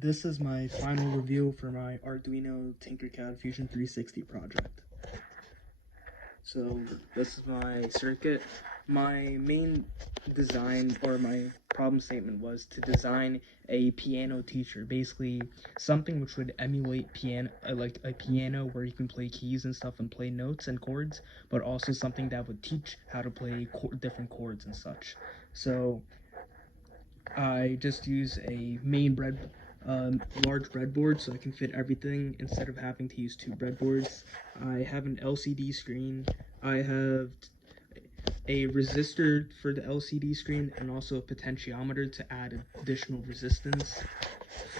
This is my final review for my Arduino Tinkercad Fusion 360 project. So this is my circuit. My main design or my problem statement was to design a piano teacher, basically something which would emulate piano, like a piano where you can play keys and stuff and play notes and chords, but also something that would teach how to play different chords and such. So I just use a large breadboard so I can fit everything instead of having to use two breadboards. I have an LCD screen. I have a resistor for the LCD screen and also a potentiometer to add additional resistance.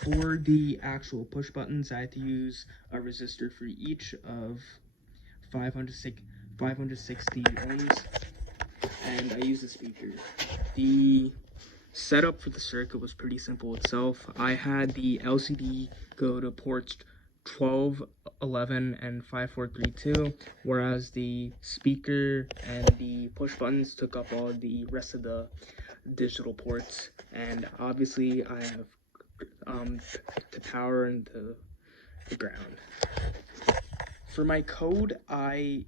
For the actual push buttons, I had to use a resistor for each of 560 ohms, and I use a speaker. The setup for the circuit was pretty simple itself. I had the LCD go to ports 12, 11, and 5432, whereas the speaker and the push buttons took up all the rest of the digital ports. And obviously I have the power and the ground. For my code, I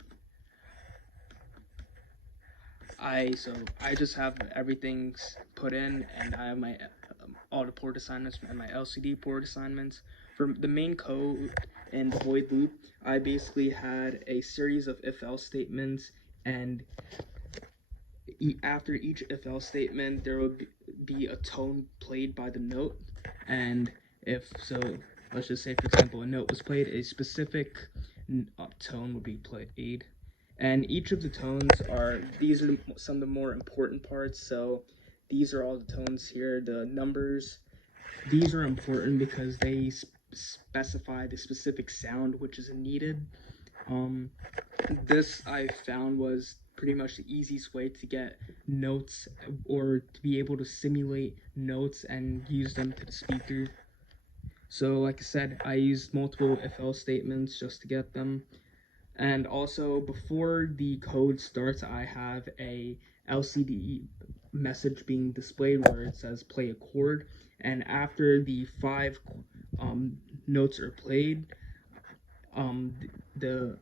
just have everything put in, and I have my all the port assignments and my LCD port assignments. For the main code and the void loop, I basically had a series of if-else statements, and after each if-else statement, there would be a tone played by the note, and let's just say, for example, a note was played, a specific tone would be played. And each of the tones these are some of the more important parts. So these are all the tones here. The numbers, these are important because they specify the specific sound which is needed. This I found was pretty much the easiest way to get notes, or to be able to simulate notes and use them to the speaker. So like I said, I used multiple if-else statements just to get them. And also, before the code starts, I have a LCD message being displayed where it says play a chord, and after the 5 notes are played, the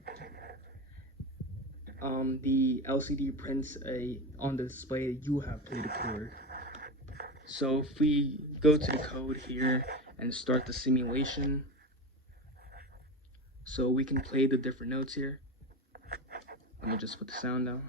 LCD prints on the display you have played a chord. So if we go to the code here and start the simulation, so we can play the different notes here. Let me just put the sound down.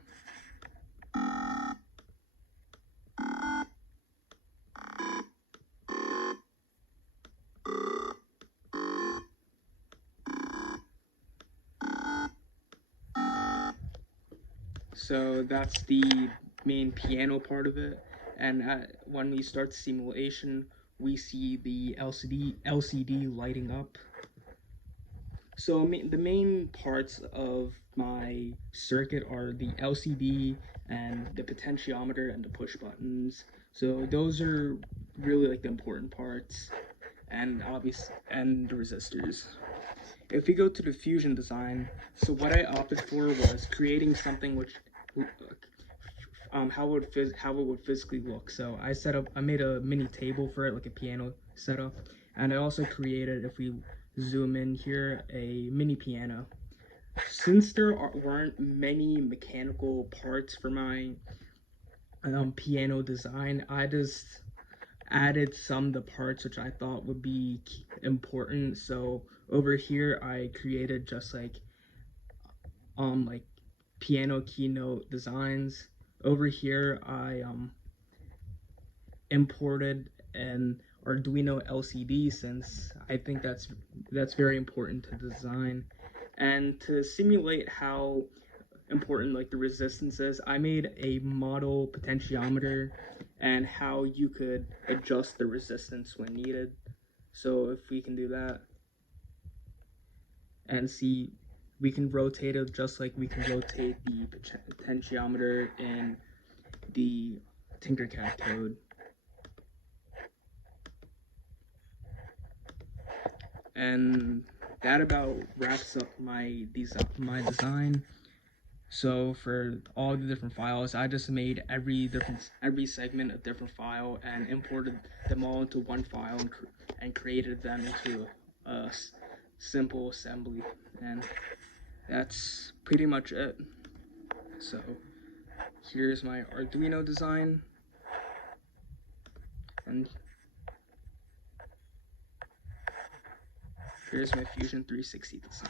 So that's the main piano part of it, and when we start the simulation, we see the LCD lighting up. So the main parts of my circuit are the LCD and the potentiometer and the push buttons. So those are really like the important parts, and the resistors. If we go to the Fusion design, so what I opted for was creating something which how it would physically look. So I made a mini table for it, like a piano setup, and I also created, if we zoom in here, a mini piano. Since there weren't many mechanical parts for my piano design, I just added some of the parts which I thought would be important. So over here I created just like piano keynote designs. Over here I imported an Arduino LCD, since I think that's very important to design. And to simulate how important like the resistance is, I made a model potentiometer and how you could adjust the resistance when needed. So if we can do that and see, we can rotate it just like we can rotate the potentiometer in the Tinkercad code. And that about wraps up my design. So for all the different files, I just made every segment a different file and imported them all into one file and created them into a simple assembly, and that's pretty much it. So here's my Arduino design, and here's my Fusion 360 design.